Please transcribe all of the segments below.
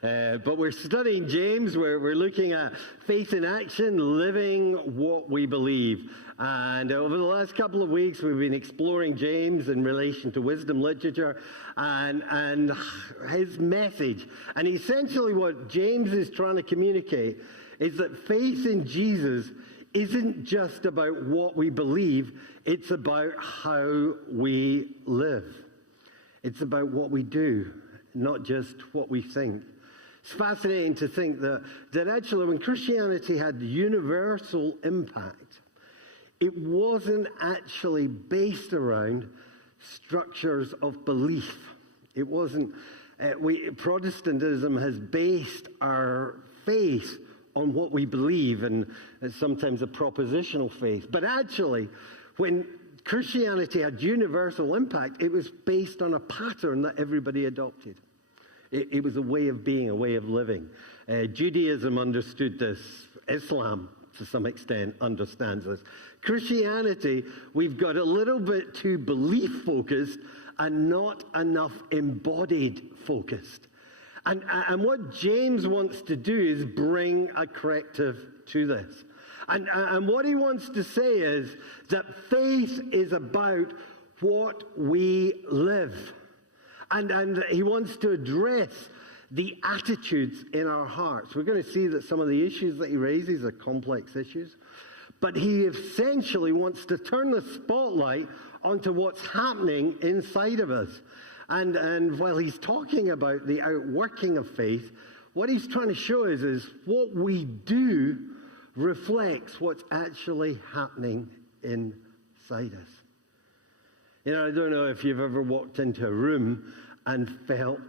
But we're studying James. We're looking at faith in action, living what we believe. And over the last couple of weeks, we've been exploring James in relation to wisdom literature and his message. And essentially what James is trying to communicate is that faith in Jesus isn't just about what we believe, it's about how we live. It's about what we do, not just what we think. It's fascinating to think that actually when Christianity had universal impact, it wasn't actually based around structures of belief. It wasn't, Protestantism has based our faith on what we believe, and sometimes a propositional faith. But actually, when Christianity had universal impact, it was based on a pattern that everybody adopted. It was a way of being, a way of living. Judaism understood this. Islam, to some extent, understands this. Christianity, we've got a little bit too belief-focused and not enough embodied-focused. And what James wants to do is bring a corrective to this. And what he wants to say is that faith is about what we live. And he wants to address the attitudes in our hearts. We're going to see that some of the issues that he raises are complex issues. But he essentially wants to turn the spotlight onto what's happening inside of us. And while he's talking about the outworking of faith, what he's trying to show is what we do reflects what's actually happening inside us. You know, I don't know if you've ever walked into a room and felt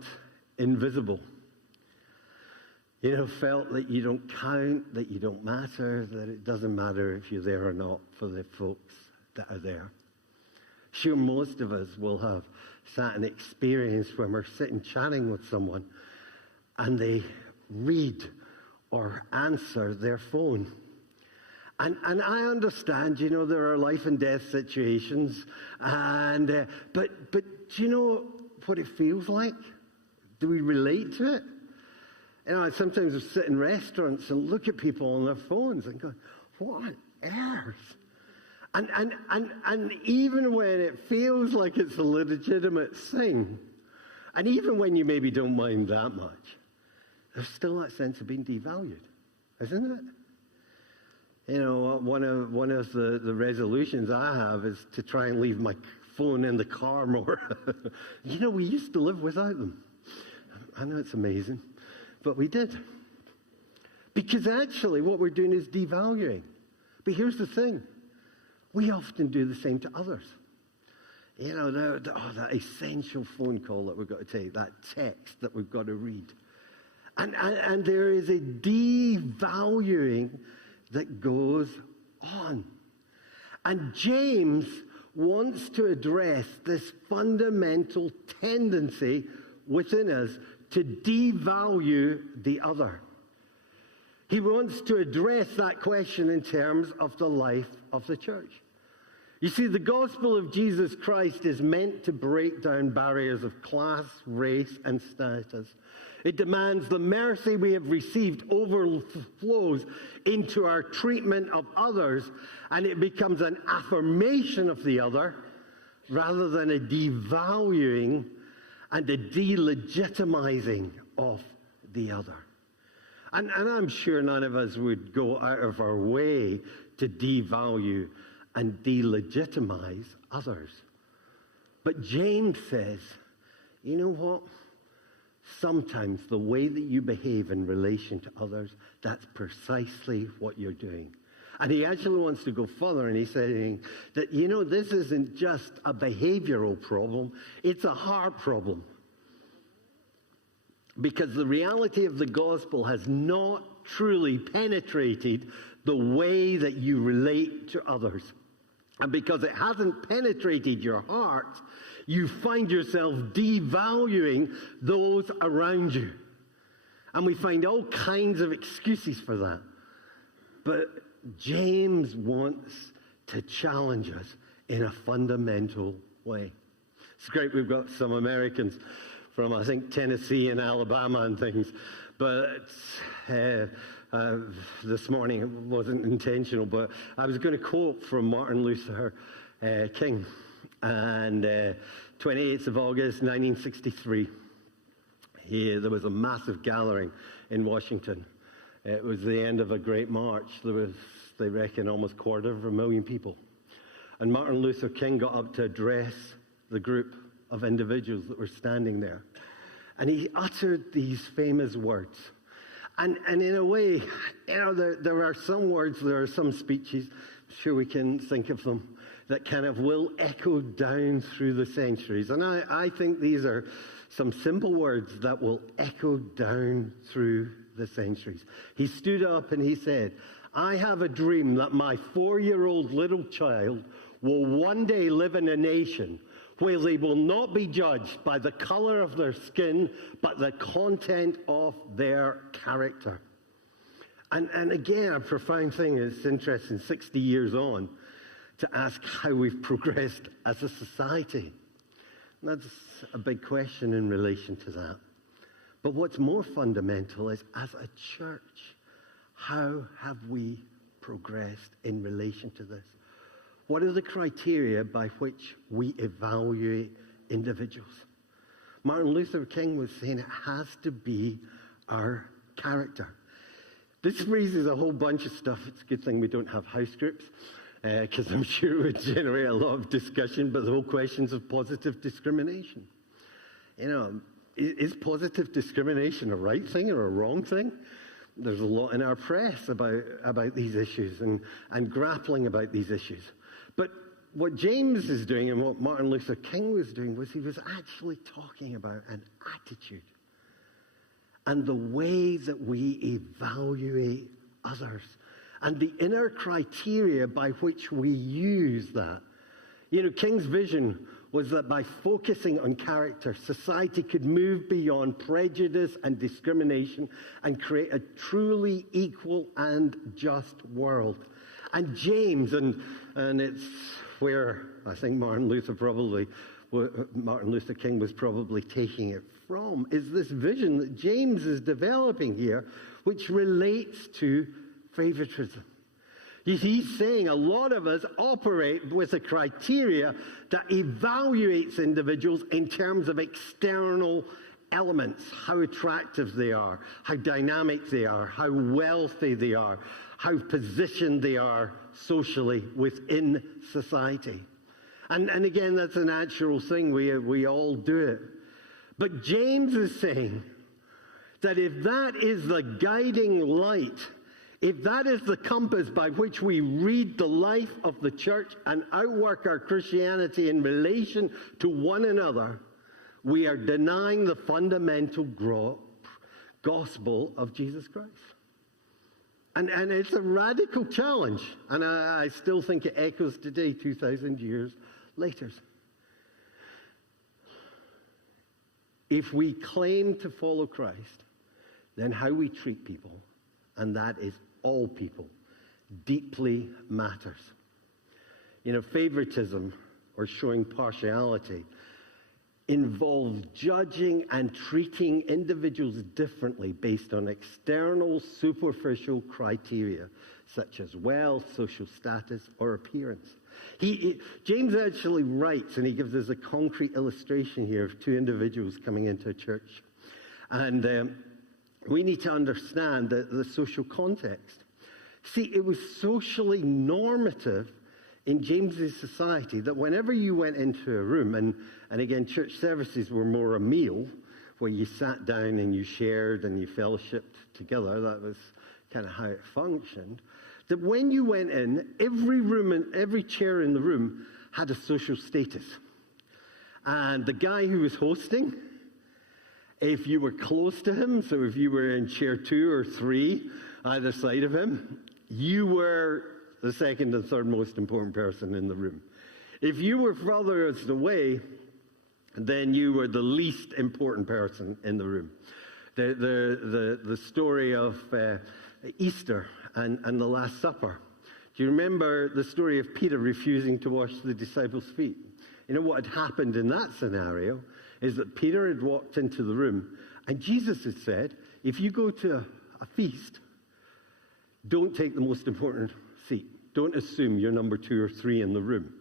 invisible. You know, felt that you don't count, that you don't matter, that it doesn't matter if you're there or not for the folks that are there. Sure, most of us will have sat and experienced when we're sitting chatting with someone and they read or answer their phone. And I understand, you know, there are life and death situations, but do you know what it feels like? Do we relate to it? You know, I sometimes sit in restaurants and look at people on their phones and go, what on earth? And even when it feels like it's a legitimate thing, and even when you maybe don't mind that much, there's still that sense of being devalued, isn't it? You know, one of the resolutions I have is to try and leave my phone in the car more. You know, we used to live without them. I know it's amazing, but we did. Because actually what we're doing is devaluing. But here's the thing. We often do the same to others. You know, that essential phone call that we've got to take, that text that we've got to read. And there is a devaluing that goes on. And James wants to address this fundamental tendency within us to devalue the other. He wants to address that question in terms of the life of the church. You see, the gospel of Jesus Christ is meant to break down barriers of class, race, and status. It demands the mercy we have received overflows into our treatment of others, and it becomes an affirmation of the other rather than a devaluing and a delegitimizing of the other. And I'm sure none of us would go out of our way to devalue and delegitimize others. But James says, you know what? Sometimes the way that you behave in relation to others, that's precisely what you're doing. And he actually wants to go further, and he's saying that, you know, this isn't just a behavioral problem, it's a heart problem. Because the reality of the gospel has not truly penetrated the way that you relate to others. And because it hasn't penetrated your heart, you find yourself devaluing those around you. And we find all kinds of excuses for that. But James wants to challenge us in a fundamental way. It's great we've got some Americans I think, Tennessee and Alabama and things. But this morning it wasn't intentional, but I was going to quote from Martin Luther King. And 28th of August, 1963, there was a massive gathering in Washington. It was the end of a great march. There was, they reckon, almost 250,000 people. And Martin Luther King got up to address the group of individuals that were standing there. And he uttered these famous words. And in a way, there are some words, there are some speeches, I'm sure we can think of them, that kind of will echo down through the centuries. And I think these are some simple words that will echo down through the centuries. He stood up and he said, "I have a dream that my 4-year-old little child will one day live in a nation where they will not be judged by the color of their skin, but the content of their character." And again, a profound thing is interesting, 60 years on, to ask how we've progressed as a society. And that's a big question in relation to that. But what's more fundamental is, as a church, how have we progressed in relation to this? What are the criteria by which we evaluate individuals? Martin Luther King was saying it has to be our character. This raises a whole bunch of stuff. It's a good thing we don't have house groups, because I'm sure it would generate a lot of discussion, but the whole questions of positive discrimination. Is positive discrimination a right thing or a wrong thing? There's a lot in our press about these issues and grappling about these issues. But what James is doing and what Martin Luther King was doing was he was actually talking about an attitude and the way that we evaluate others and the inner criteria by which we use that. King's vision was that by focusing on character, society could move beyond prejudice and discrimination and create a truly equal and just world. And James, and it's where I think Martin Luther King was probably taking it from, is this vision that James is developing here, which relates to favoritism. He's saying a lot of us operate with a criteria that evaluates individuals in terms of external elements, how attractive they are, how dynamic they are, how wealthy they are, how positioned they are socially within society. And again, that's a natural thing. We all do it. But James is saying that if that is the guiding light, if that is the compass by which we read the life of the church and outwork our Christianity in relation to one another, we are denying the fundamental gospel of Jesus Christ. And it's a radical challenge. And I still think it echoes today, 2,000 years later. If we claim to follow Christ, then how we treat people, and that is all people, deeply matters. Favoritism, or showing partiality, involves judging and treating individuals differently based on external, superficial criteria, such as wealth, social status, or appearance. James actually writes, and he gives us a concrete illustration here of two individuals coming into a church. And we need to understand the social context. See, it was socially normative in James's society that whenever you went into a room, and again, church services were more a meal, where you sat down and you shared and you fellowshipped together. That was kind of how it functioned. That when you went in, every room and every chair in the room had a social status. And the guy who was hosting, if you were close to him, so if you were in chair 2 or 3, either side of him, you were the second and third most important person in the room. If you were furthest away, then you were the least important person in the room. The story of Easter and the Last Supper. Do you remember the story of Peter refusing to wash the disciples' feet? You know what had happened in that scenario is that Peter had walked into the room, and Jesus had said, if you go to a feast, don't take the most important seat. Don't assume you're number 2 or 3 in the room,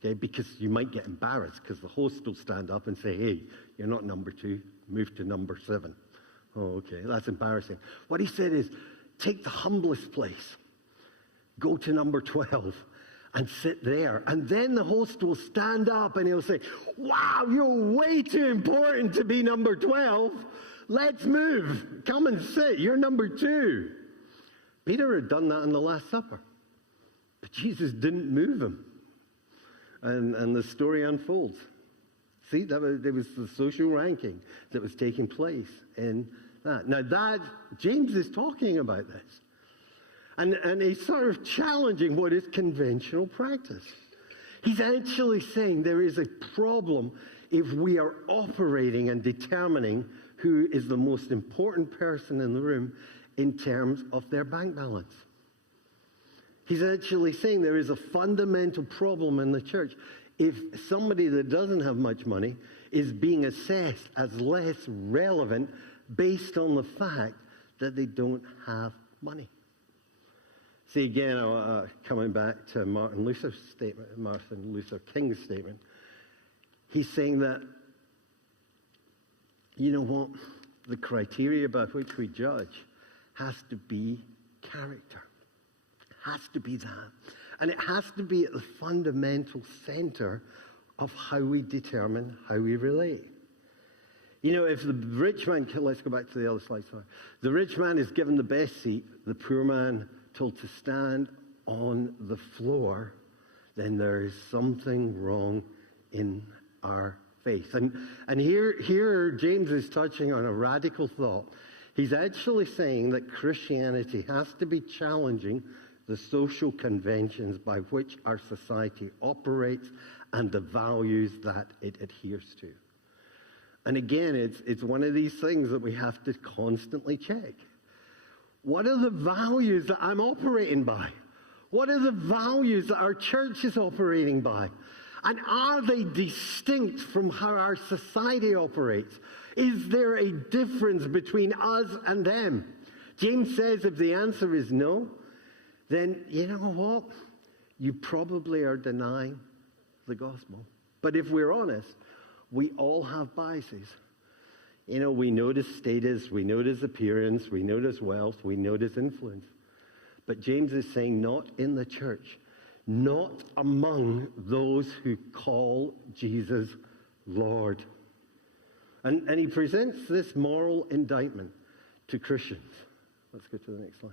okay? Because you might get embarrassed because the host will stand up and say, hey, you're not number 2, move to number 7. Oh, okay, that's embarrassing. What he said is, take the humblest place. Go to number 12 and sit there. And then the host will stand up and he'll say, wow, you're way too important to be number 12. Let's move. Come and sit. You're number 2. Peter had done that in the Last Supper. But Jesus didn't move him. And the story unfolds. See, there was the social ranking that was taking place in that. Now, James is talking about this. And he's sort of challenging what is conventional practice. He's actually saying there is a problem if we are operating and determining who is the most important person in the room in terms of their bank balance. He's actually saying there is a fundamental problem in the church if somebody that doesn't have much money is being assessed as less relevant based on the fact that they don't have money. See, again, coming back to Martin Luther King's statement, he's saying that, you know what, the criteria by which we judge has to be character. Has to be that. And it has to be at the fundamental center of how we determine how we relate. You know, if the rich man, let's go back to the other slide, sorry. The rich man is given the best seat, the poor man told to stand on the floor, then there is something wrong in our faith. And here James is touching on a radical thought. He's actually saying that Christianity has to be challenging the social conventions by which our society operates and the values that it adheres to. And again, it's one of these things that we have to constantly check. What are the values that I'm operating by? What are the values that our church is operating by? And are they distinct from how our society operates? Is there a difference between us and them? James says if the answer is no, then you know what? You probably are denying the gospel. But if we're honest, we all have biases. You know, we notice status, we notice appearance, we notice wealth, we notice influence. But James is saying not in the church, not among those who call Jesus Lord. And he presents this moral indictment to Christians. Let's go to the next slide.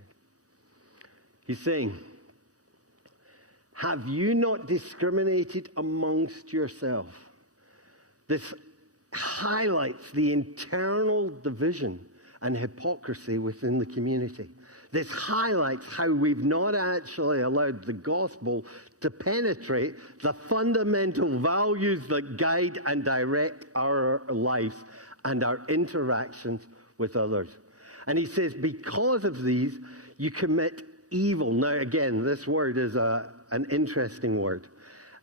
He's saying, have you not discriminated amongst yourself? This highlights the internal division and hypocrisy within the community. This highlights how we've not actually allowed the gospel to penetrate the fundamental values that guide and direct our lives and our interactions with others. And he says, because of these, you commit evil. Now, again, this word is an interesting word.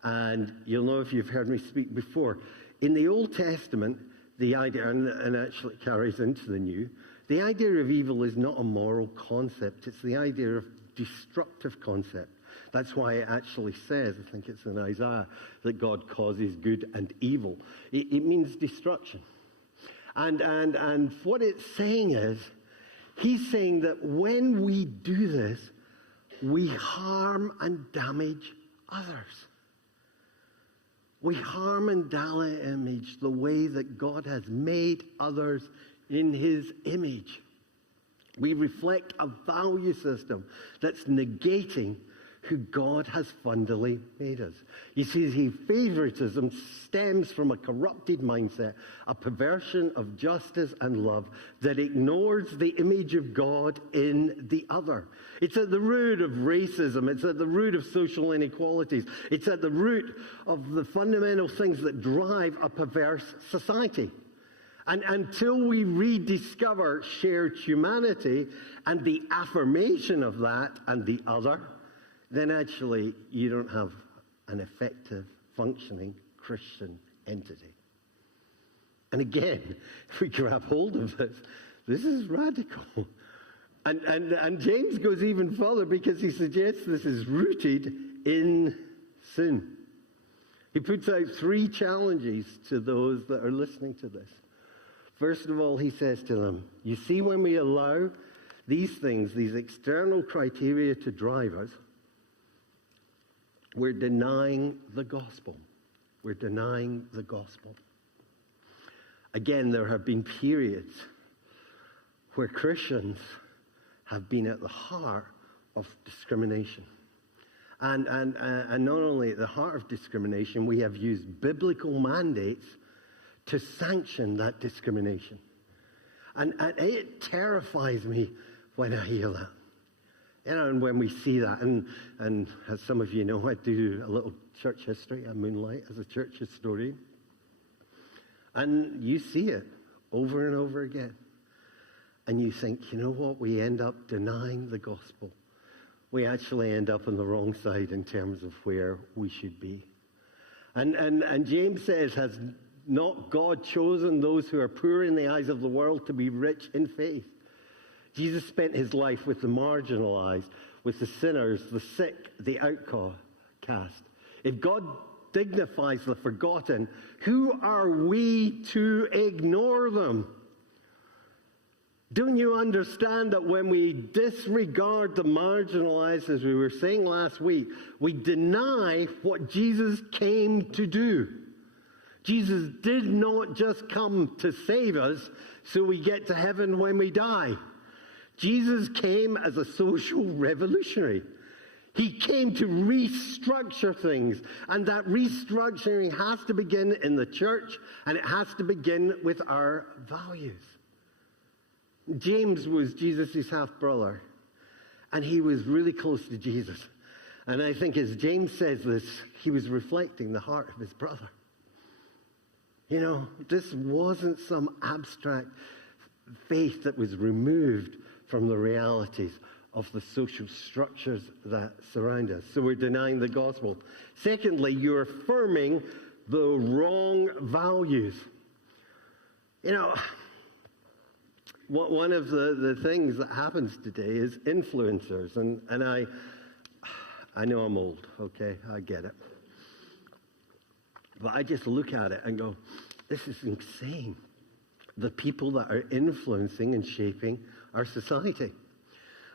And you'll know if you've heard me speak before. In the Old Testament, the idea, and actually carries into the New, the idea of evil is not a moral concept. It's the idea of destructive concept. That's why it actually says, I think it's in Isaiah, that God causes good and evil. It means destruction. And what it's saying is, he's saying that when we do this, we harm and damage others. We harm and damage the way that God has made others in his image. We reflect a value system that's negating who God has fundamentally made us. You see, favoritism stems from a corrupted mindset, a perversion of justice and love that ignores the image of God in the other. It's at the root of racism. It's at the root of social inequalities. It's at the root of the fundamental things that drive a perverse society. And until we rediscover shared humanity and the affirmation of that and the other, then actually you don't have an effective, functioning Christian entity. And again, if we grab hold of this is radical. And James goes even further because he suggests this is rooted in sin. He puts out 3 challenges to those that are listening to this. First of all, he says to them, you see, when we allow these things, these external criteria to drive us, we're denying the gospel. We're denying the gospel. Again, there have been periods where Christians have been at the heart of discrimination. And not only at the heart of discrimination, we have used biblical mandates to sanction that discrimination. And it terrifies me when I hear that. You know, and when we see that, and as some of you know, I do a little church history. I moonlight as a church historian. And you see it over and over again. And you think, you know what? We end up denying the gospel. We actually end up on the wrong side in terms of where we should be. And James says, has not God chosen those who are poor in the eyes of the world to be rich in faith? Jesus spent his life with the marginalized, with the sinners, the sick, the outcast. If God dignifies the forgotten, who are we to ignore them? Don't you understand that when we disregard the marginalized, as we were saying last week, we deny what Jesus came to do? Jesus did not just come to save us so we get to heaven when we die. Jesus came as a social revolutionary. He came to restructure things, and that restructuring has to begin in the church, and it has to begin with our values. James was Jesus' half-brother, and he was really close to Jesus. And I think as James says this, he was reflecting the heart of his brother. You know, this wasn't some abstract faith that was removed from the realities of the social structures that surround us. So we're denying the gospel. Secondly, you're affirming the wrong values. You know, one of the things that happens today is influencers. And I know I'm old, okay? I get it. But I just look at it and go, this is insane. The people that are influencing and shaping our society.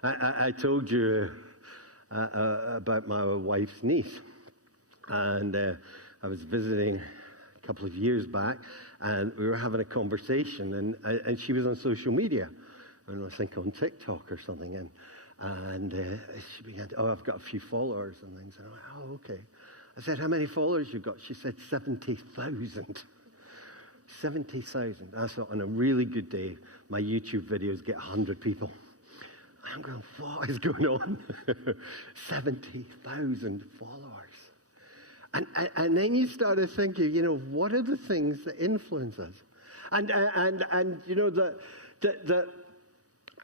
I told you about my wife's niece. And I was visiting a couple of years back, and we were having a conversation, and she was on social media. And I think on TikTok or something. And she began to, I've got a few followers and things. And I went, oh, okay. I said, how many followers you got? She said, 70,000. 70,000. I thought, on a really good day, my YouTube videos get 100 people. I'm going, what is going on? 70,000 followers. And then you started thinking, you know, what are the things that influence us? And you know, that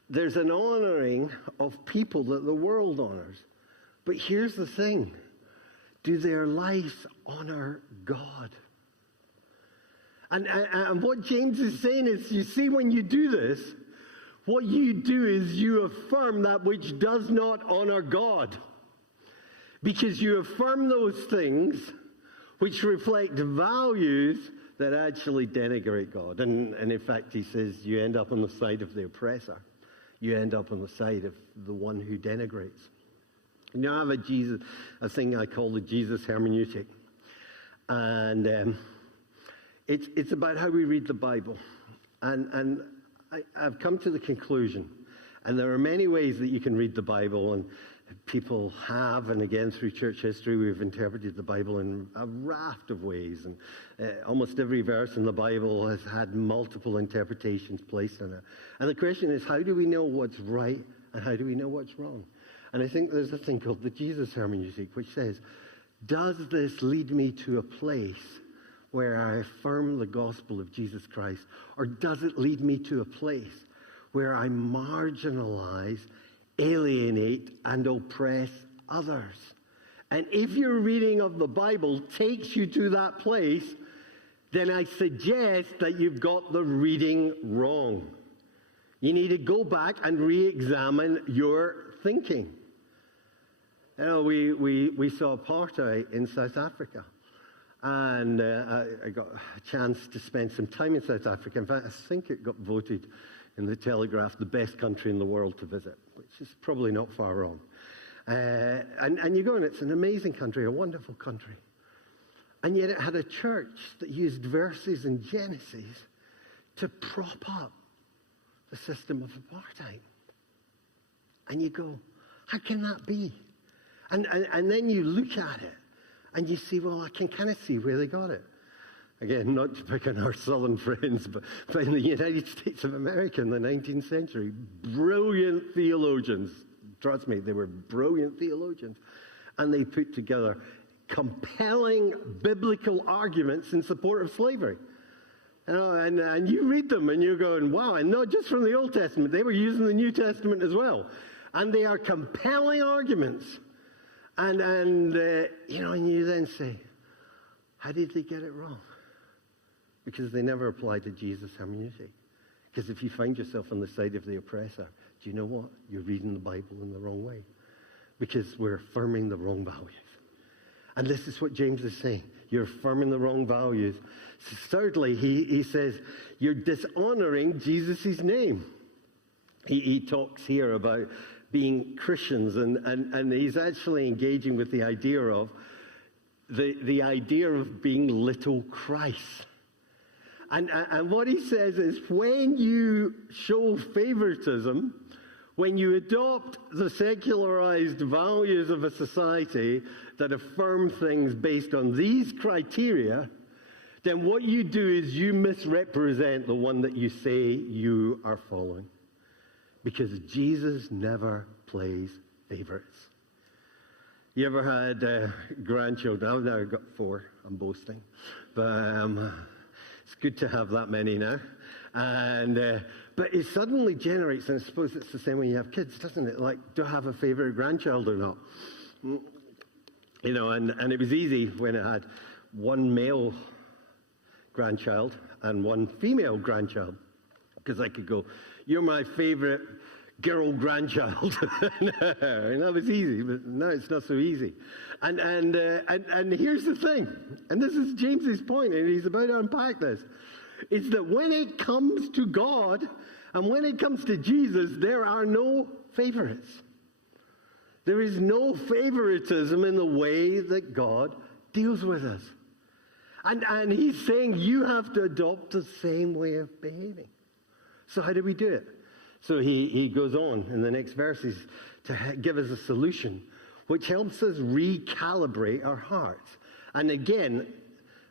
there's an honoring of people that the world honors. But here's the thing. Do their lives honor God? And what James is saying is, you see, when you do this, what you do is you affirm that which does not honor God. Because you affirm those things which reflect values that actually denigrate God. And in fact, he says, you end up on the side of the oppressor. You end up on the side of the one who denigrates. Now, I have a thing I call the Jesus hermeneutic. And it's about how we read the Bible. And I've come to the conclusion, and there are many ways that you can read the Bible, and people have, and again through church history, we've interpreted the Bible in a raft of ways, and almost every verse in the Bible has had multiple interpretations placed on it. And the question is, how do we know what's right, and how do we know what's wrong? And I think there's a thing called the Jesus hermeneutic, which says, does this lead me to a place where I affirm the gospel of Jesus Christ? Or does it lead me to a place where I marginalize, alienate, and oppress others? And if your reading of the Bible takes you to that place, then I suggest that you've got the reading wrong. You need to go back and re-examine your thinking. You know, we saw apartheid in South Africa. And I got a chance to spend some time in South Africa. In fact, I think it got voted in the Telegraph the best country in the world to visit, which is probably not far wrong. And you go, and it's an amazing country, a wonderful country. And yet it had a church that used verses in Genesis to prop up the system of apartheid. And you go, how can that be? And then you look at it, and you see, well, I can kind of see where they got it. Again, not to pick on our southern friends, but in the United States of America in the 19th century, brilliant theologians, trust me, they were brilliant theologians, and they put together compelling biblical arguments in support of slavery. You know, and you read them, and you're going, wow, and not just from the Old Testament, they were using the New Testament as well. And they are compelling arguments. And you then say, how did they get it wrong? Because they never applied to Jesus' hermeneutic. Because if you find yourself on the side of the oppressor, do you know what? You're reading the Bible in the wrong way. Because we're affirming the wrong values. And this is what James is saying. You're affirming the wrong values. So thirdly, he says, you're dishonoring Jesus' name. He talks here about being Christians, and he's actually engaging with the idea of the idea of being little Christ. And what he says is, when you show favoritism, when you adopt the secularized values of a society that affirm things based on these criteria, then what you do is you misrepresent the one that you say you are following. Because Jesus never plays favorites. You ever had grandchildren? I've now got 4. I'm boasting. But it's good to have that many now. But it suddenly generates, and I suppose it's the same when you have kids, doesn't it? Like, do I have a favorite grandchild or not? You know, and it was easy when I had one male grandchild and one female grandchild. Because I could go, you're my favorite girl grandchild. And that was easy, but now it's not so easy. And here's the thing, and this is James's point, and he's about to unpack this, is that when it comes to God and when it comes to Jesus, there are no favorites. There is no favoritism in the way that God deals with us. And he's saying you have to adopt the same way of behaving. So how do we do it? So he goes on in the next verses to give us a solution which helps us recalibrate our hearts. And again,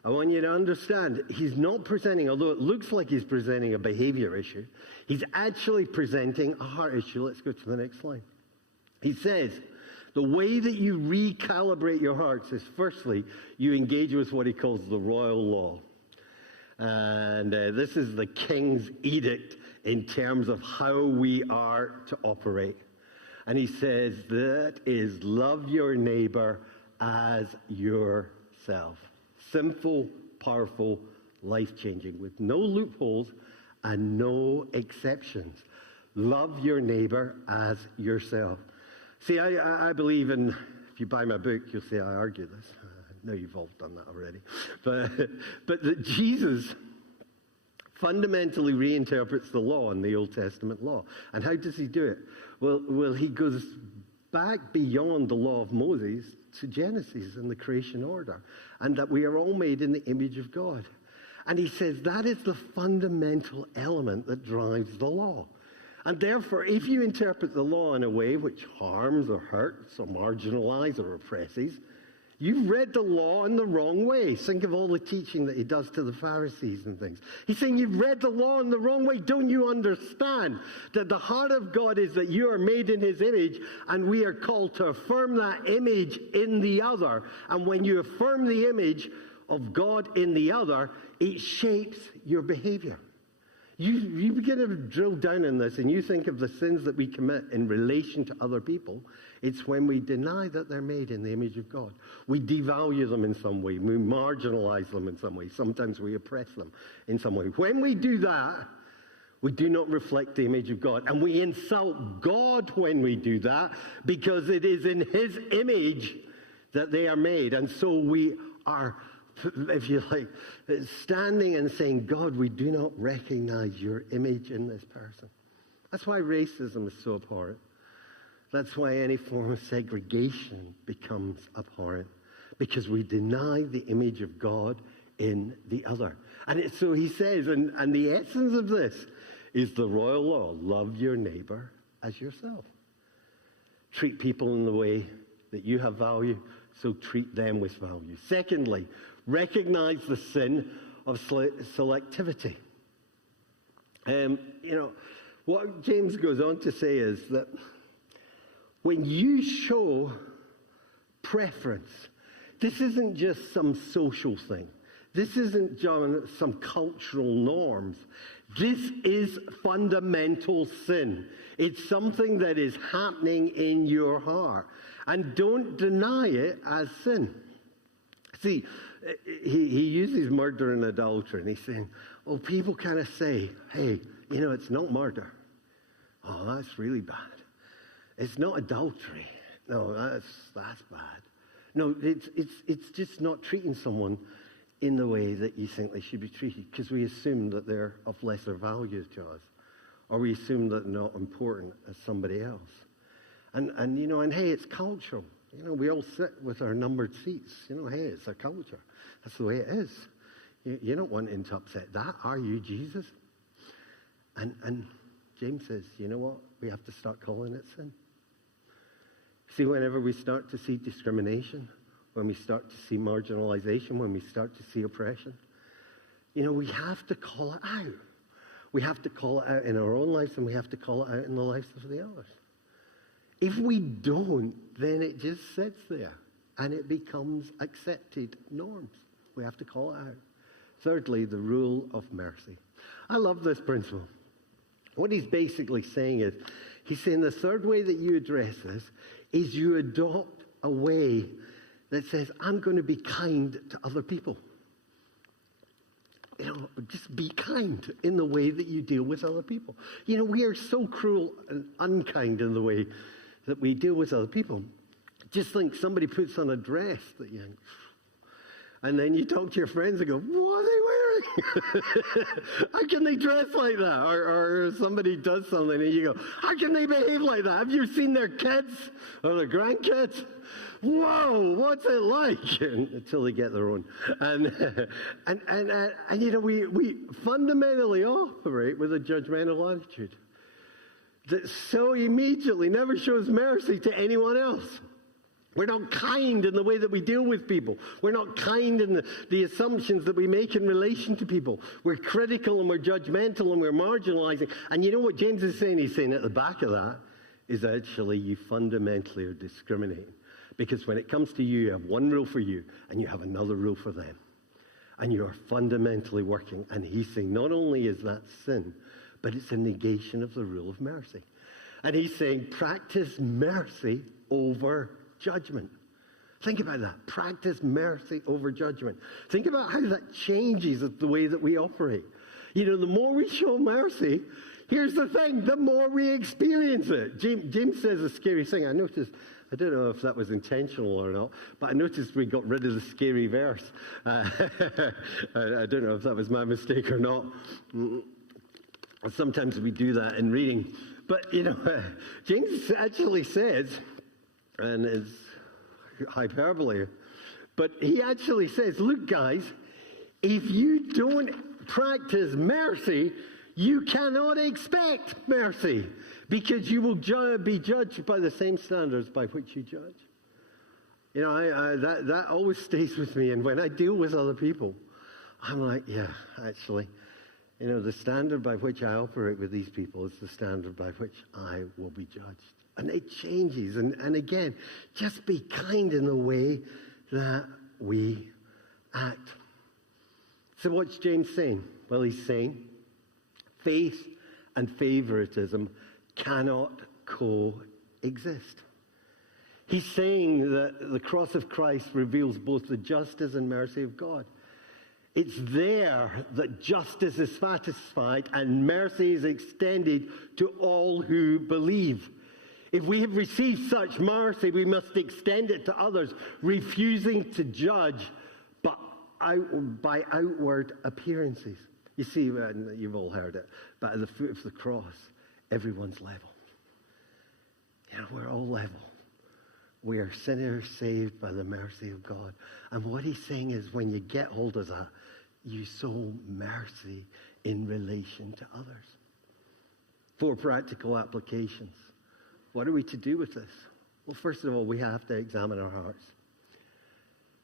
I want you to understand, he's not presenting, although it looks like he's presenting a behavior issue, he's actually presenting a heart issue. Let's go to the next slide. He says, the way that you recalibrate your hearts is, firstly, you engage with what he calls the royal law. And this is the king's edict in terms of how we are to operate. And he says that is love your neighbor as yourself. Simple, powerful, life-changing, with no loopholes and no exceptions. Love your neighbor as yourself. See, I believe in, if you buy my book, you'll say I argue this. I know you've all done that already. But that Jesus fundamentally reinterprets the law in the Old Testament law. And how does he do it? Well, he goes back beyond the law of Moses to Genesis and the creation order, and that we are all made in the image of God. And he says that is the fundamental element that drives the law. And therefore, if you interpret the law in a way which harms or hurts or marginalizes or oppresses, you've read the law in the wrong way. Think of all the teaching that he does to the Pharisees and things. He's saying you've read the law in the wrong way. Don't you understand that the heart of God is that you are made in his image, and we are called to affirm that image in the other. And when you affirm the image of God in the other, it shapes your behavior. You begin to drill down in this and you think of the sins that we commit in relation to other people. It's when we deny that they're made in the image of God. We devalue them in some way. We marginalize them in some way. Sometimes we oppress them in some way. When we do that, we do not reflect the image of God. And we insult God when we do that, because it is in his image that they are made. And so we are, if you like, standing and saying, God, we do not recognize your image in this person. That's why racism is so abhorrent. That's why any form of segregation becomes abhorrent, because we deny the image of God in the other. And so he says, and the essence of this is the royal law: love your neighbor as yourself. Treat people in the way that you have value, so treat them with value. Secondly, recognize the sin of selectivity. What James goes on to say is that when you show preference, this isn't just some social thing. This isn't just some cultural norms. This is fundamental sin. It's something that is happening in your heart. And don't deny it as sin. See, he uses murder and adultery, and he's saying, oh, people kind of say, hey, it's not murder. Oh, that's really bad. It's not adultery. No, that's bad. No, it's just not treating someone in the way that you think they should be treated, because we assume that they're of lesser value to us, or we assume that they're not important as somebody else. And hey, it's cultural. We all sit with our numbered seats. Hey, it's our culture. That's the way it is. You're not wanting to upset that, are you, Jesus? And James says, you know what? We have to start calling it sin. See, whenever we start to see discrimination, when we start to see marginalization, when we start to see oppression, we have to call it out. We have to call it out in our own lives, and we have to call it out in the lives of the others. If we don't, then it just sits there, and it becomes accepted norms. We have to call it out. Thirdly, the rule of mercy. I love this principle. What he's basically saying is, he's saying the third way that you address this is you adopt a way that says, I'm going to be kind to other people. Just be kind in the way that you deal with other people. We are so cruel and unkind in the way that we deal with other people. Just think somebody puts on a dress that and then you talk to your friends and go, what are they wearing? How can they dress like that? Or somebody does something and you go, how can they behave like that? Have you seen their kids or their grandkids? Whoa, what's it like? Until they get their own. And we fundamentally operate with a judgmental attitude that so immediately never shows mercy to anyone else. We're not kind in the way that we deal with people. We're not kind in the assumptions that we make in relation to people. We're critical and we're judgmental and we're marginalizing. And you know what James is saying? He's saying at the back of that is actually you fundamentally are discriminating. Because when it comes to you, you have one rule for you and you have another rule for them. And you are fundamentally working. And he's saying not only is that sin, but it's a negation of the rule of mercy. And he's saying practice mercy over judgment. Think about that. Practice mercy over judgment. Think about how that changes the way that we operate. The more we show mercy, here's the thing, the more we experience it. James says a scary thing. I noticed, I don't know if that was intentional or not, but I noticed we got rid of the scary verse. I don't know if that was my mistake or not. Sometimes we do that in reading. But, James actually says, and it's hyperbole, but he actually says, look, guys, if you don't practice mercy, you cannot expect mercy, because you will be judged by the same standards by which you judge. That always stays with me. And when I deal with other people, I'm like, yeah, actually, the standard by which I operate with these people is the standard by which I will be judged. And it changes. And again, just be kind in the way that we act. So what's James saying? Well, he's saying, Faith and favoritism cannot coexist. He's saying that the cross of Christ reveals both the justice and mercy of God. It's there that justice is satisfied and mercy is extended to all who believe. If we have received such mercy, we must extend it to others, refusing to judge by outward appearances. You see, you've all heard it, but at the foot of the cross, everyone's level. You know, we're all level. We are sinners saved by the mercy of God. And what he's saying is when you get hold of that, you sow mercy in relation to others. 4 practical applications. What are we to do with this? Well, first of all, we have to examine our hearts.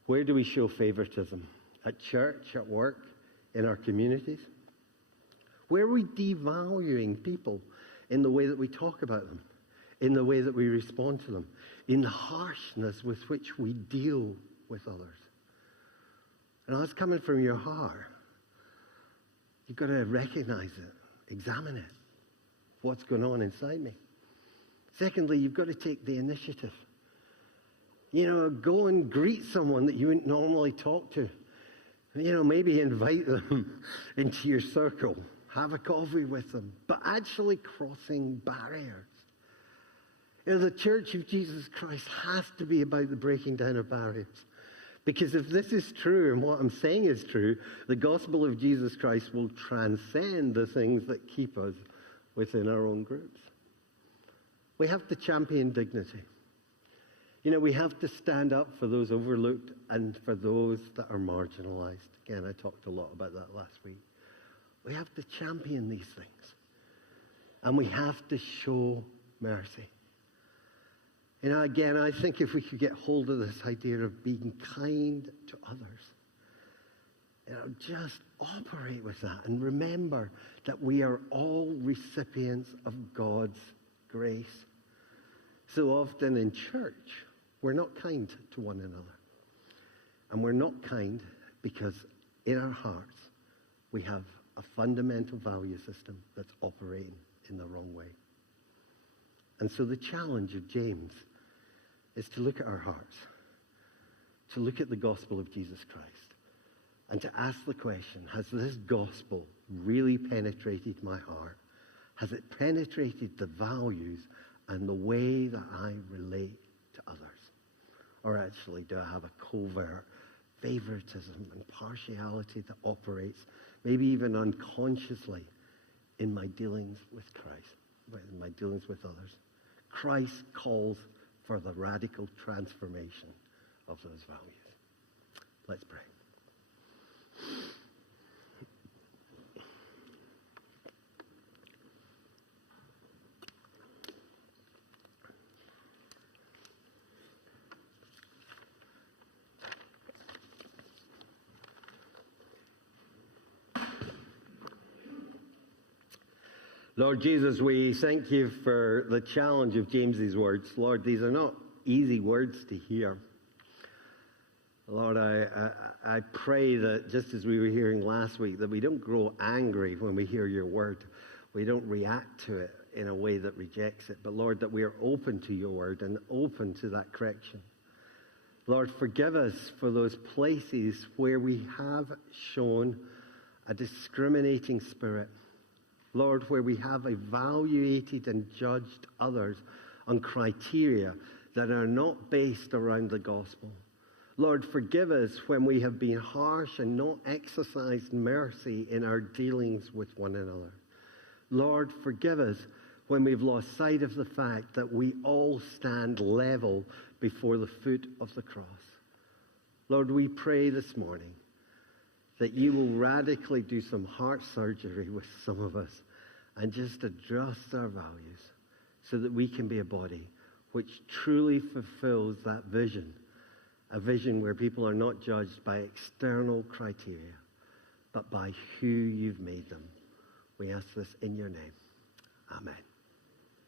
Where do we show favoritism? At church, at work, in our communities? Where are we devaluing people in the way that we talk about them, in the way that we respond to them, in the harshness with which we deal with others? And that's coming from your heart. You've got to recognize it, examine it. What's going on inside me? Secondly, you've got to take the initiative. You know, go and greet someone that you wouldn't normally talk to. You know, maybe invite them into your circle. Have a coffee with them. But actually crossing barriers. You know, the Church of Jesus Christ has to be about the breaking down of barriers. Because if this is true, and what I'm saying is true, the gospel of Jesus Christ will transcend the things that keep us within our own groups. We have to champion dignity. You know, we have to stand up for those overlooked and for those that are marginalized. Again, I talked a lot about that last week. We have to champion these things. And we have to show mercy. You know, again, I think if we could get hold of this idea of being kind to others, you know, just operate with that and remember that we are all recipients of God's grace. So often in church, we're not kind to one another. And we're not kind because in our hearts, we have a fundamental value system that's operating in the wrong way. And so the challenge of James is to look at our hearts, to look at the gospel of Jesus Christ, and to ask the question, has this gospel really penetrated my heart? Has it penetrated the values and the way that I relate to others? Or actually, do I have a covert favoritism and partiality that operates, maybe even unconsciously, in my dealings with Christ, in my dealings with others? Christ calls for the radical transformation of those values. Let's pray. Lord Jesus, we thank you for the challenge of James's words. Lord, these are not easy words to hear. Lord, I pray that just as we were hearing last week, that we don't grow angry when we hear your word. We don't react to it in a way that rejects it. But Lord, that we are open to your word and open to that correction. Lord, forgive us for those places where we have shown a discriminating spirit. Lord, where we have evaluated and judged others on criteria that are not based around the gospel. Lord, forgive us when we have been harsh and not exercised mercy in our dealings with one another. Lord, forgive us when we've lost sight of the fact that we all stand level before the foot of the cross. Lord, we pray this morning that you will radically do some heart surgery with some of us and just adjust our values so that we can be a body which truly fulfills that vision, a vision where people are not judged by external criteria, but by who you've made them. We ask this in your name. Amen.